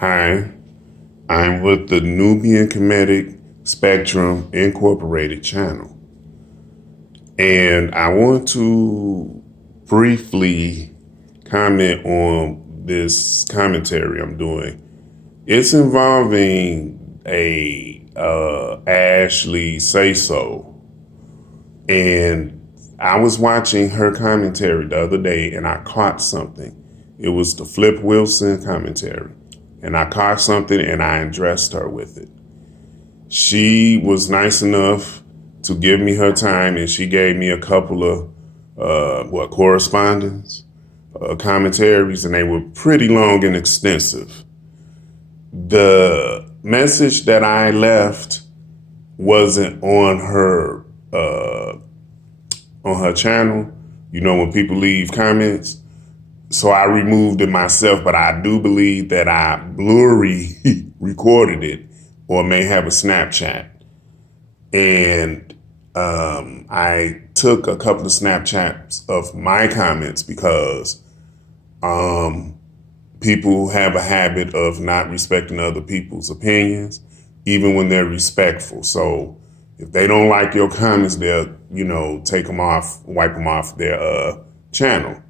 Hi, I'm with the Nubian Comedic Spectrum Incorporated channel, and I want to briefly comment on this commentary I'm doing. It's involving a Ashley Say So, and I was watching her commentary the other day, and I caught something. It was the Flip Wilson commentary, and I caught something, and I addressed her with it. She was nice enough to give me her time, and she gave me a couple of correspondence commentaries, and they were pretty long and extensive. The message that I left wasn't on her channel. You know, when people leave comments, so I removed it myself, but I do believe that I blurry recorded it or may have a Snapchat. And I took a couple of Snapchats of my comments because people have a habit of not respecting other people's opinions, even when they're respectful. So if they don't like your comments, they'll, take them off, wipe them off their channel.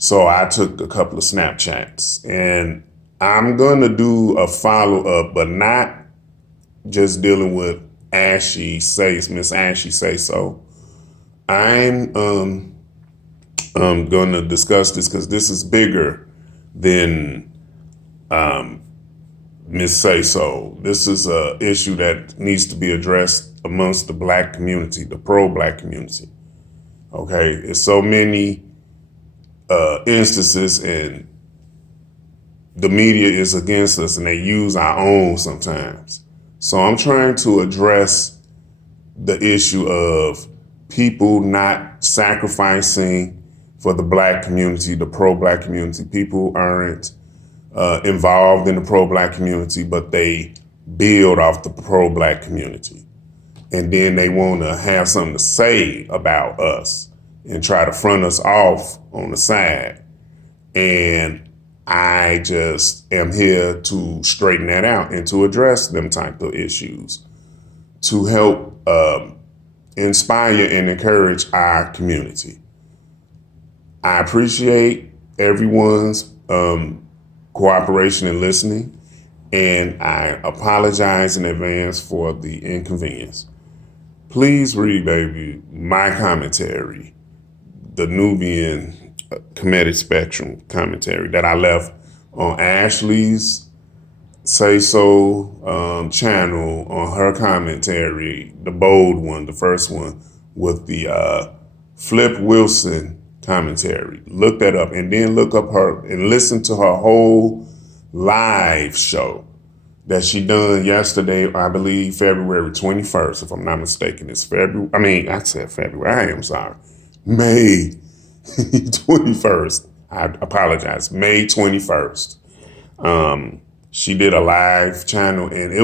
So I took a couple of Snapchats, and I'm going to do a follow up, but not just dealing with Miss Ashley Say So. I'm going to discuss this because this is bigger than Miss Say So. This is a issue that needs to be addressed amongst the black community, the pro-black community. Okay, it's so many instances, and the media is against us, and they use our own sometimes. So I'm trying to address the issue of people not sacrificing for the black community, the pro-black community. People aren't involved in the pro-black community, but they build off the pro-black community. And then they want to have something to say about us and try to front us off on the side. And I just am here to straighten that out and to address them type of issues, to help inspire and encourage our community. I appreciate everyone's cooperation and listening, and I apologize in advance for the inconvenience. Please read, baby, my commentary, the Nubian Comedic Spectrum commentary that I left on Ashley's Say So channel, on her commentary, the bold one, the first one, with the Flip Wilson commentary. Look that up, and then look up her and listen to her whole live show that she done yesterday, I believe February 21st, if I'm not mistaken. It's I said February, I am sorry. May 21st. I apologize. May 21st. She did a live channel, and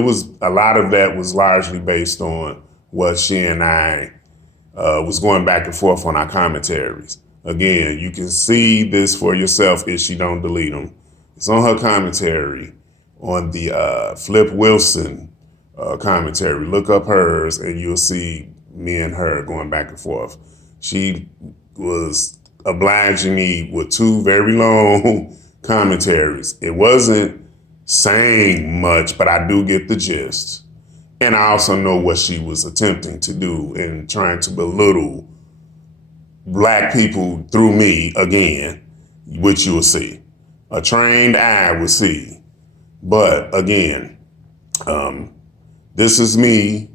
a lot of that was largely based on what she and I was going back and forth on our commentaries. Again, you can see this for yourself if she don't delete them. It's on her commentary on the Flip Wilson commentary. Look up hers, and you'll see me and her going back and forth. She was obliging me with two very long commentaries. It wasn't saying much, but I do get the gist. And I also know what she was attempting to do in trying to belittle black people through me again, which you will see. A trained eye will see. But again, this is me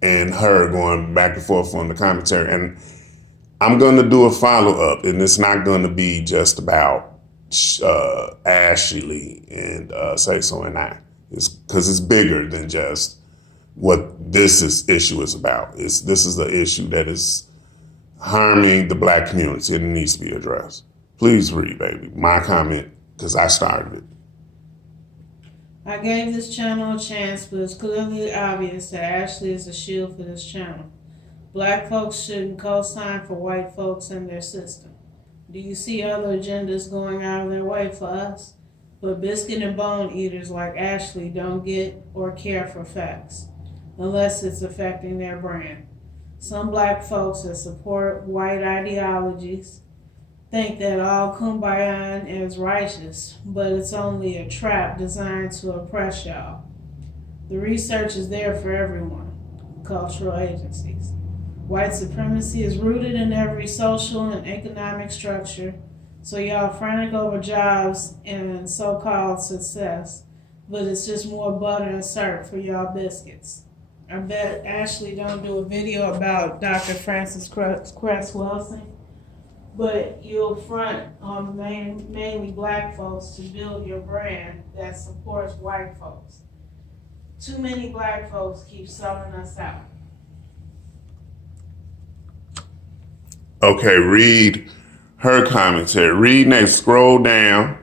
and her going back and forth on the commentary. And I'm going to do a follow-up, and it's not going to be just about Ashley and Say So and I. It's because it's bigger than just what issue is about. This is the issue that is harming the black community, and it needs to be addressed. Please read, baby, my comment, because I started it. I gave this channel a chance, but it's clearly obvious that Ashley is a shield for this channel. Black folks shouldn't co-sign for white folks in their system. Do you see other agendas going out of their way for us? But biscuit and bone eaters like Ashley don't get or care for facts unless it's affecting their brand. Some black folks that support white ideologies think that all kumbaya is righteous, but it's only a trap designed to oppress y'all. The research is there for everyone, cultural agencies. White supremacy is rooted in every social and economic structure, so y'all frantic over jobs and so-called success, but it's just more butter and syrup for y'all biscuits. I bet Ashley don't do a video about Dr. Francis Cress Welsing, but you'll front on mainly black folks to build your brand that supports white folks. Too many black folks keep selling us out. Okay, read her commentary. Read next, scroll down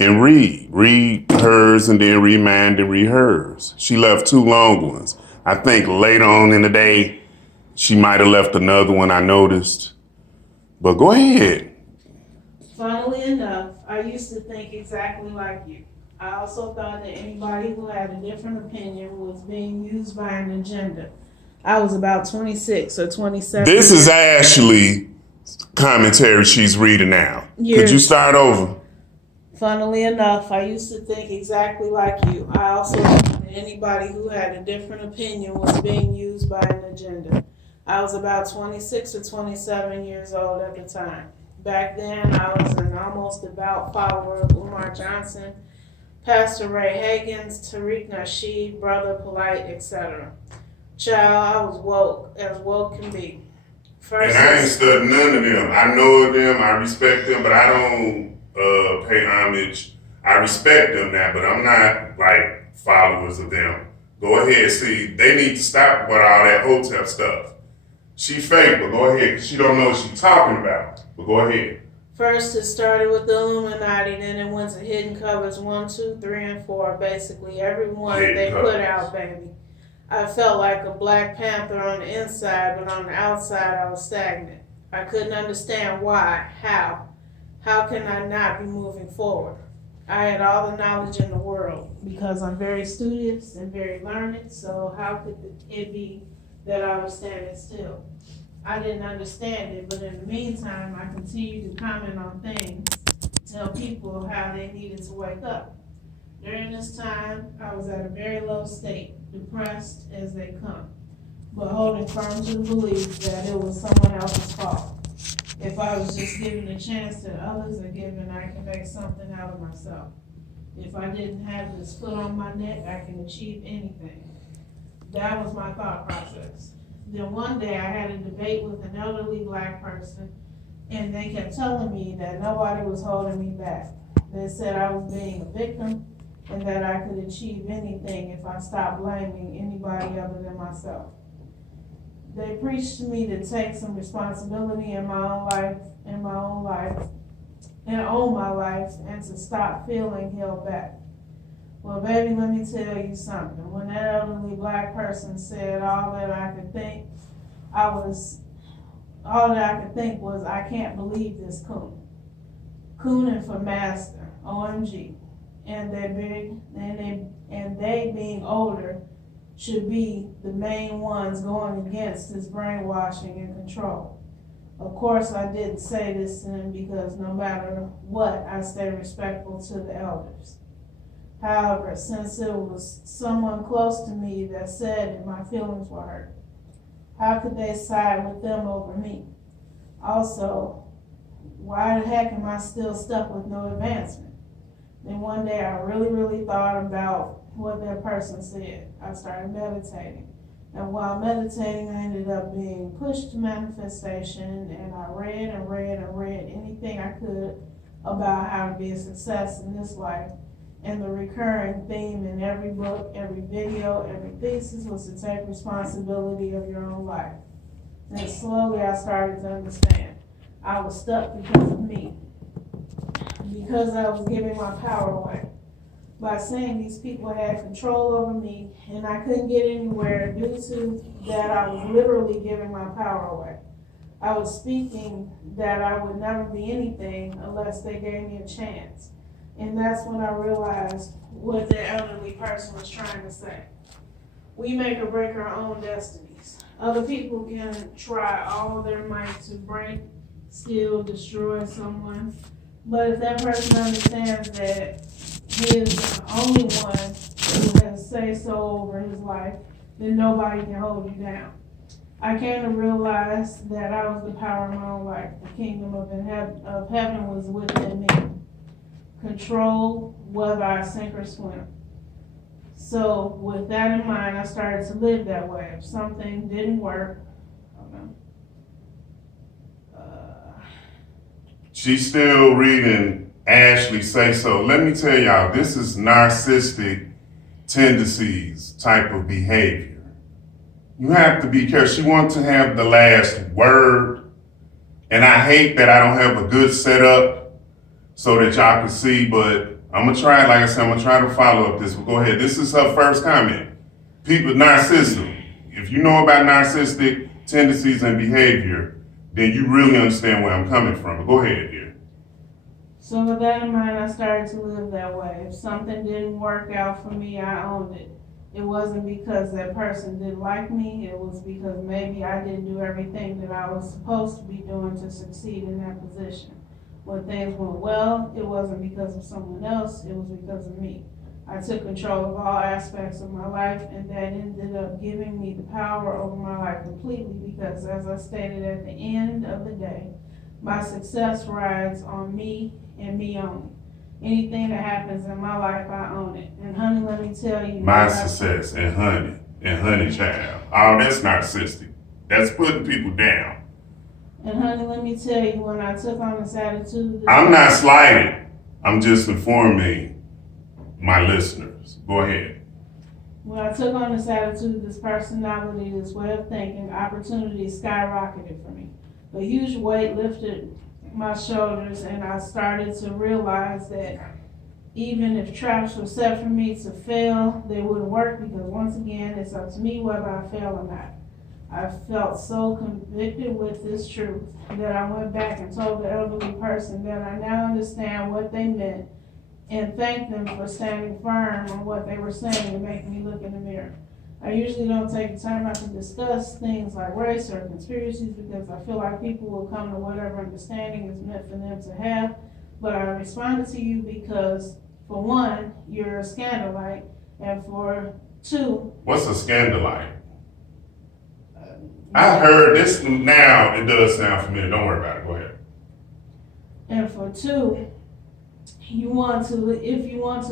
and read. Read hers and then read mine and read hers. She left 2 long ones. I think later on in the day, she might have left another one, I noticed. But go ahead. Funnily enough, I used to think exactly like you. I also thought that anybody who had a different opinion was being used by an agenda. I was about 26 or 27. This is Ashley's commentary she's reading now. Could you start over? Funnily enough, I used to think exactly like you. I also thought that anybody who had a different opinion was being used by an agenda. I was about 26 or 27 years old at the time. Back then, I was an almost devout follower of Umar Johnson, Pastor Ray Hagins, Tariq Nasheed, Brother Polite, etc. Child, I was woke, as woke can be. And I ain't studied none of them. I know of them, I respect them, but I don't pay homage. I respect them now, but I'm not like followers of them. Go ahead, see, they need to stop with all that hotel stuff. She fake, but go ahead, because she don't know what she's talking about. But go ahead. First, it started with the Illuminati, then it went to Hidden Covers 1, 2, 3, and 4. Basically, every one they put out, baby. I felt like a Black Panther on the inside, but on the outside, I was stagnant. I couldn't understand why, how. How can I not be moving forward? I had all the knowledge in the world because I'm very studious and very learned, so how could it be that I was standing still? I didn't understand it, but in the meantime, I continued to comment on things, tell people how they needed to wake up. During this time, I was at a very low state, depressed as they come, but holding firm to the belief that it was someone else's fault. If I was just given the chance that others are given, I can make something out of myself. If I didn't have this foot on my neck, I can achieve anything. That was my thought process. Then one day I had a debate with an elderly Black person, and they kept telling me that nobody was holding me back. They said I was being a victim and that I could achieve anything if I stopped blaming anybody other than myself. They preached to me to take some responsibility in my own life, and own my life, and to stop feeling held back. Well, baby, let me tell you something. When that elderly Black person said all that I could think, was, I can't believe this coon. Cooning for master, OMG. And they being older should be the main ones going against this brainwashing and control. Of course, I didn't say this to them because no matter what, I stay respectful to the elders. However, since it was someone close to me that said it, my feelings were hurt. How could they side with them over me? Also, why the heck am I still stuck with no advancement? Then one day I really thought about what that person said. I started meditating. And while meditating, I ended up being pushed to manifestation, and I read anything I could about how to be a success in this life. And the recurring theme in every book, every video, every thesis was to take responsibility of your own life. And slowly I started to understand. I was stuck because of me. Because I was giving my power away. By saying these people had control over me and I couldn't get anywhere due to that, I was literally giving my power away. I was speaking that I would never be anything unless they gave me a chance. And that's when I realized what the elderly person was trying to say. We make or break our own destinies. Other people can try all their might to break, steal, destroy someone. But if that person understands that he is the only one who has say so over his life, then nobody can hold you down. I came to realize that I was the power of my own life. The kingdom of heaven was within me. Control whether I sink or swim. So with that in mind, I started to live that way. If something didn't work, She's still reading Ashley Say So. Let me tell y'all, this is narcissistic tendencies type of behavior. You have to be careful. She wants to have the last word. And I hate that I don't have a good setup so that y'all can see, but I'm going to try, like I said, I'm going to try to follow up this, but go ahead. This is her first comment. People, narcissism. If you know about narcissistic tendencies and behavior, then you really understand where I'm coming from. But go ahead, dear. So with that in mind, I started to live that way. If something didn't work out for me, I owned it. It wasn't because that person didn't like me. It was because maybe I didn't do everything that I was supposed to be doing to succeed in that position. When things went well, it wasn't because of someone else. It was because of me. I took control of all aspects of my life, and that ended up giving me the power over my life completely because, as I stated at the end of the day, my success rides on me and me only. Anything that happens in my life, I own it. And honey, let me tell you. My success and honey child. Oh, that's narcissistic. That's putting people down. And honey, let me tell you, when I took on this attitude. I'm not slighting. I'm just informing my listeners. Go ahead. When I took on this attitude, this personality, this way of thinking, opportunities skyrocketed for me. A huge weight lifted my shoulders, and I started to realize that even if traps were set for me to fail, they wouldn't work because, once again, it's up to me whether I fail or not. I felt so convicted with this truth that I went back and told the elderly person that I now understand what they meant and thanked them for standing firm on what they were saying and making me look in the mirror. I usually don't take the time out to discuss things like race or conspiracies because I feel like people will come to whatever understanding is meant for them to have. But I responded to you because, for one, you're a scandalite, and for two... What's a scandalite? I heard this now. It does sound familiar. Don't worry about it. Go ahead. And for two, if you want to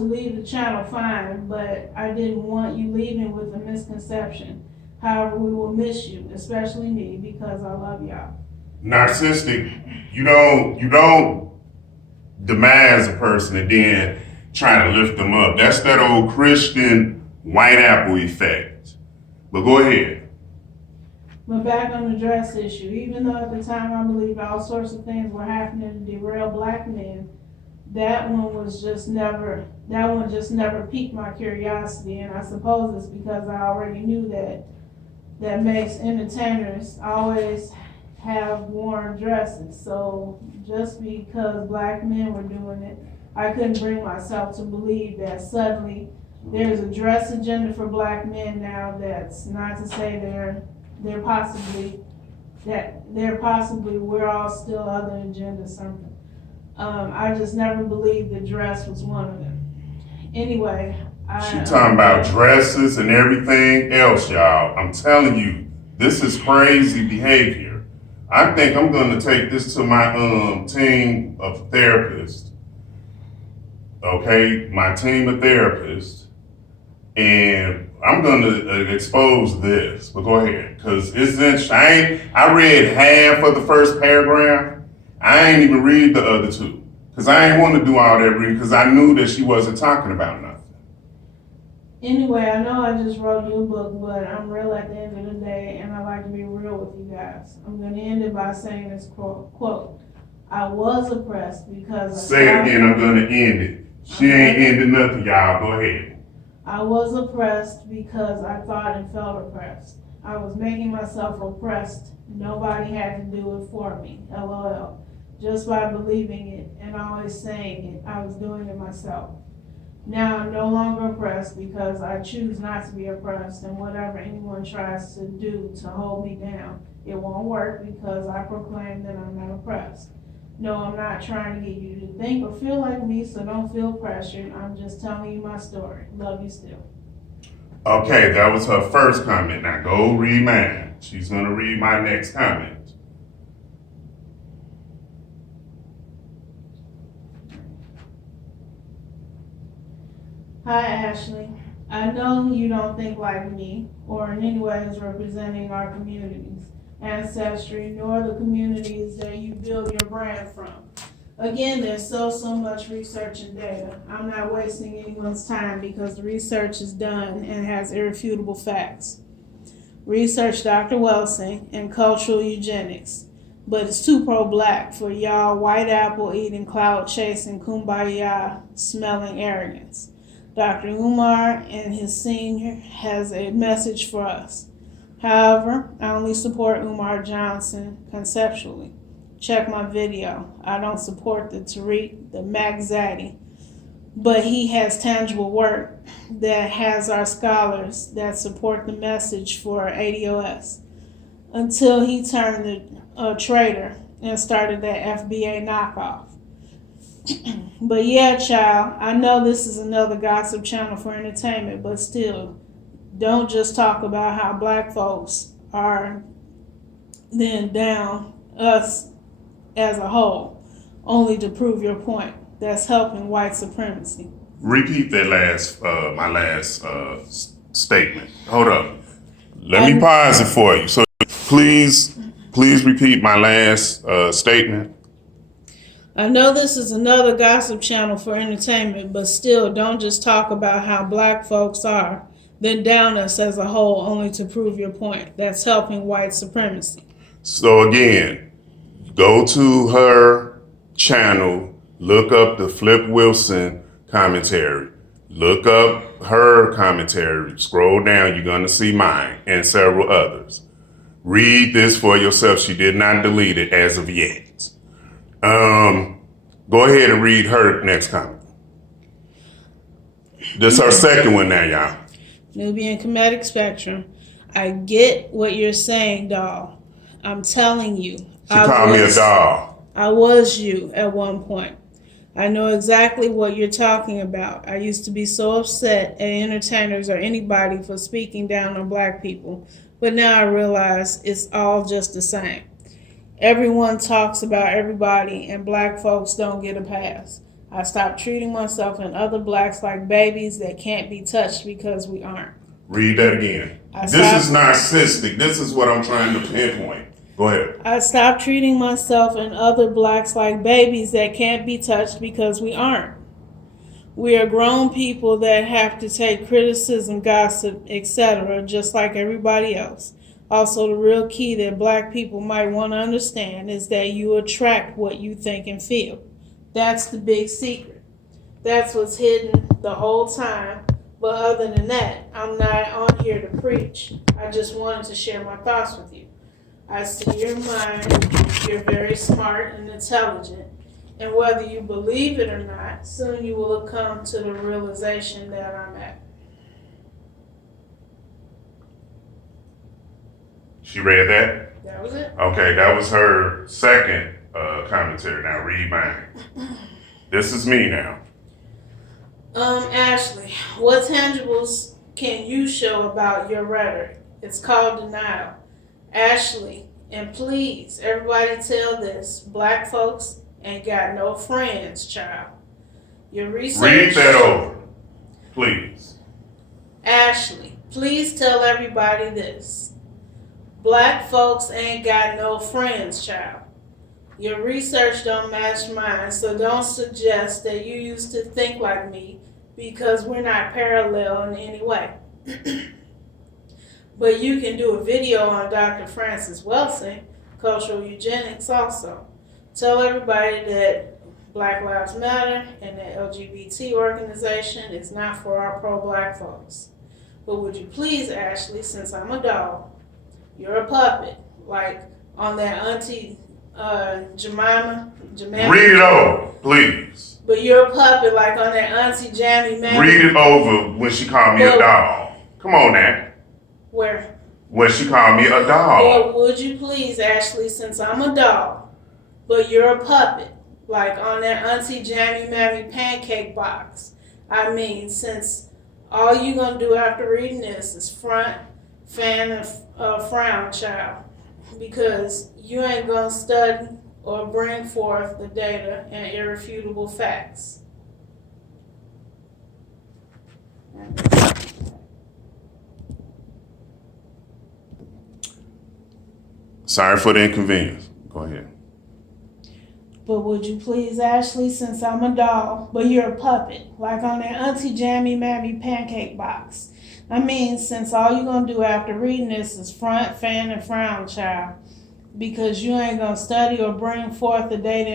leave the channel, fine, but I didn't want you leaving with a misconception. However, we will miss you, especially me, because I love y'all. Narcissistic, you don't demise a person and then try to lift them up. That's that old Christian white apple effect. But go ahead. But back on the dress issue, even though at the time I believed all sorts of things were happening to derail black men, that one just never piqued my curiosity, and I suppose it's because I already knew that makes entertainers always have worn dresses. So just because black men were doing it, I couldn't bring myself to believe that suddenly there's a dress agenda for black men now. That's not to say they're possibly we're all still other agendas something. I just never believed the dress was one of them. Anyway, she talking about dresses and everything else, y'all. I'm telling you, this is crazy behavior. I think I'm going to take this to my team of therapists. Okay, my team of therapists, and I'm going to expose this. But go ahead, because I read half of the first paragraph. I ain't even read the other two because I ain't want to do all that reading because I knew that she wasn't talking about nothing. Anyway, I know I just wrote you a book, but I'm real at the end of the day, and I like to be real with you guys. I'm going to end it by saying this quote. I was oppressed because... Say it again, I'm going to end it. She ain't ended nothing, y'all. Go ahead. I was oppressed because I thought and felt oppressed. I was making myself oppressed. Nobody had to do it for me. LOL. just by believing it and always saying it. I was doing it myself. Now I'm no longer oppressed because I choose not to be oppressed, and whatever anyone tries to do to hold me down, it won't work because I proclaim that I'm not oppressed. No, I'm not trying to get you to think or feel like me, so don't feel pressured. I'm just telling you my story. Love you still. Okay, that was her first comment. Now go read mine. She's going to read my next comment. Hi, Ashley. I know you don't think like me, or in any ways representing our communities, ancestry, nor the communities that you build your brand from. Again, there's so much research and data. I'm not wasting anyone's time because the research is done and has irrefutable facts. Research Dr. Wilson and cultural eugenics, but it's too pro-black for y'all white apple eating, cloud chasing, kumbaya smelling arrogance. Dr. Umar and his senior has a message for us. However, I only support Umar Johnson conceptually. Check my video. I don't support the Tariq, the Magzadi, but he has tangible work that has our scholars that support the message for ADOS until he turned a traitor and started that FBA knockoff. But yeah, child, I know this is another gossip channel for entertainment, but still, don't just talk about how black folks are then down us as a whole, only to prove your point. That's helping white supremacy. Repeat that my last statement. Hold up. Let me pause it for you. So please repeat my last statement. I know this is another gossip channel for entertainment, but still, don't just talk about how black folks are, then down us as a whole, only to prove your point. That's helping white supremacy. So again, go to her channel, look up the Flip Wilson commentary, look up her commentary, scroll down, you're going to see mine and several others. Read this for yourself. She did not delete it as of yet. Go ahead and read her next comment. This is her second one now, y'all. Nubian Comedic Spectrum. I get what you're saying, doll. I'm telling you. She called me a doll. I was you at one point. I know exactly what you're talking about. I used to be so upset at entertainers or anybody for speaking down on black people, but now I realize it's all just the same. Everyone talks about everybody, and black folks don't get a pass. I stopped treating myself and other blacks like babies that can't be touched because we aren't. Read that again. This is narcissistic. This is what I'm trying to pinpoint. Go ahead. I stopped treating myself and other blacks like babies that can't be touched because we aren't. We are grown people that have to take criticism, gossip, etc., just like everybody else. Also, the real key that black people might want to understand is that you attract what you think and feel. That's the big secret. That's what's hidden the whole time. But other than that, I'm not on here to preach. I just wanted to share my thoughts with you. I see your mind. You're very smart and intelligent. And whether you believe it or not, soon you will come to the realization that I'm at. She read that? That was it. Okay, that was her second commentary. Now read mine. This is me now. Ashley, what tangibles can you show about your rhetoric? It's called denial. Ashley, and please, everybody tell this, black folks ain't got no friends, child. Your research... Read that over, please. Ashley, please tell everybody this. Black folks ain't got no friends, child. Your research don't match mine, so don't suggest that you used to think like me because we're not parallel in any way. But you can do a video on Dr. Francis Wilson, cultural eugenics also. Tell everybody that Black Lives Matter and the LGBT organization is not for our pro-black folks. But would you please, Ashley, since I'm a dog, you're a puppet, like on that Auntie Jemima Read it over, please. But you're a puppet, like on that Auntie Jammy man. Read it over when she called me a doll. Come on now. Where? When she called me a doll. But would you please, Ashley, since I'm a doll, but you're a puppet, like on that Auntie Jammy Mammy pancake box. I mean, since all you gonna do after reading this is front, fan, and frown, child, because you ain't gonna study or bring forth the data and irrefutable facts. Sorry for the inconvenience. Go ahead. But would you please, Ashley, since I'm a doll, but you're a puppet, like on that Auntie Jammy Mammy pancake box. I mean, since all you're going to do after reading this is front, fan, and frown, child, because you ain't going to study or bring forth the data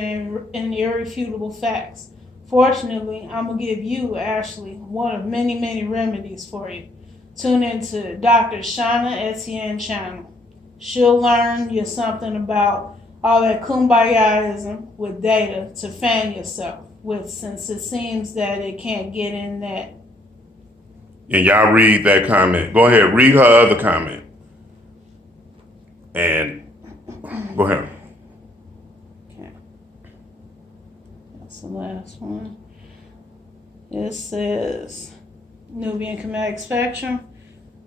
and irrefutable facts. Fortunately, I'm going to give you, Ashley, one of many, many remedies for you. Tune into Dr. Shauna Etienne channel. She'll learn you something about all that kumbayaism with data to fan yourself with, since it seems that it can't get in that. And y'all read that comment. Go ahead, read her other comment. And go ahead. Okay. That's the last one. It says, Nubian Comedic Spectrum.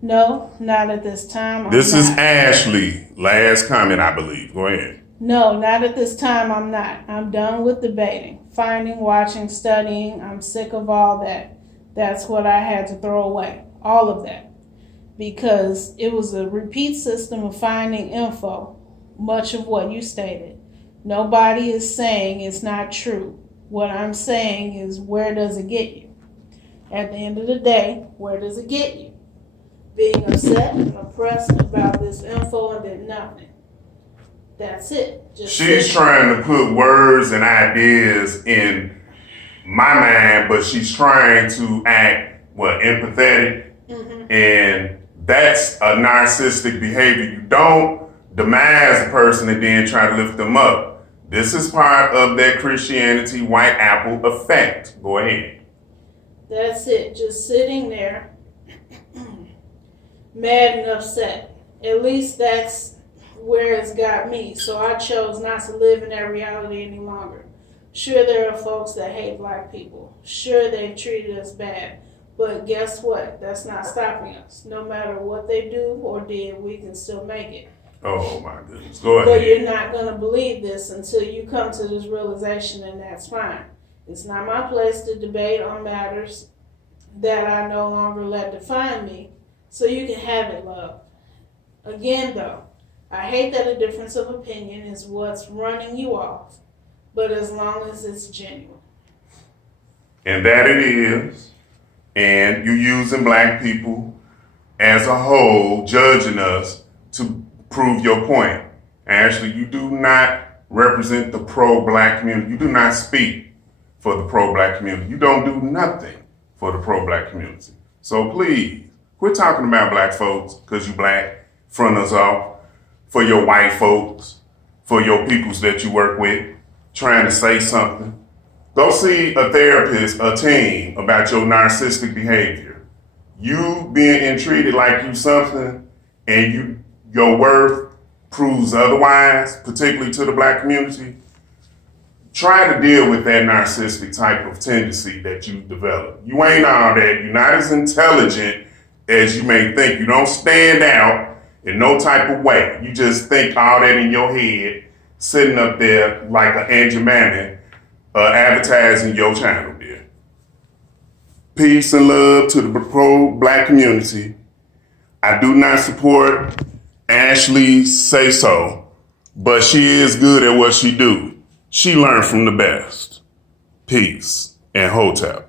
No, not at this time. This is Ashley. Last comment, I believe. Go ahead. No, not at this time. I'm not. I'm done with debating, finding, watching, studying. I'm sick of all that. That's what I had to throw away. All of that. Because it was a repeat system of finding info, much of what you stated. Nobody is saying it's not true. What I'm saying is, where does it get you? At the end of the day, where does it get you? Being upset and oppressed about this info and then nothing. That's it. She's trying to put words and ideas in my mind, but she's trying to act, empathetic. Mm-hmm. And that's a narcissistic behavior. You don't demise a person and then try to lift them up. This is part of that Christianity white apple effect. Go ahead. That's it. Just sitting there, mad and upset. At least that's where it's got me. So I chose not to live in that reality any longer. Sure, there are folks that hate black people. Sure, they've treated us bad. But guess what? That's not stopping us. No matter what they do or did, we can still make it. Oh my goodness. Go ahead. But you're not going to believe this until you come to this realization, and that's fine. It's not my place to debate on matters that I no longer let define me. So you can have it, love. Again, though, I hate that a difference of opinion is what's running you off, but as long as it's genuine. And that it is, and you're using black people as a whole, judging us to prove your point. Ashley, you do not represent the pro-black community. You do not speak for the pro-black community. You don't do nothing for the pro-black community. So please, quit talking about black folks because you black, front us off, for your white folks, for your peoples that you work with, trying to say something. Go see a therapist, a team, about your narcissistic behavior. You being treated like you something and your worth proves otherwise, particularly to the black community. Try to deal with that narcissistic type of tendency that you develop. You ain't all that. You're not as intelligent as you may think. You don't stand out in no type of way. You just think all that in your head, sitting up there like an Aunt Mammy, advertising your channel there. Peace and love to the pro-black community. I do not support Ashley's say-so, but she is good at what she do. She learned from the best. Peace and hotep.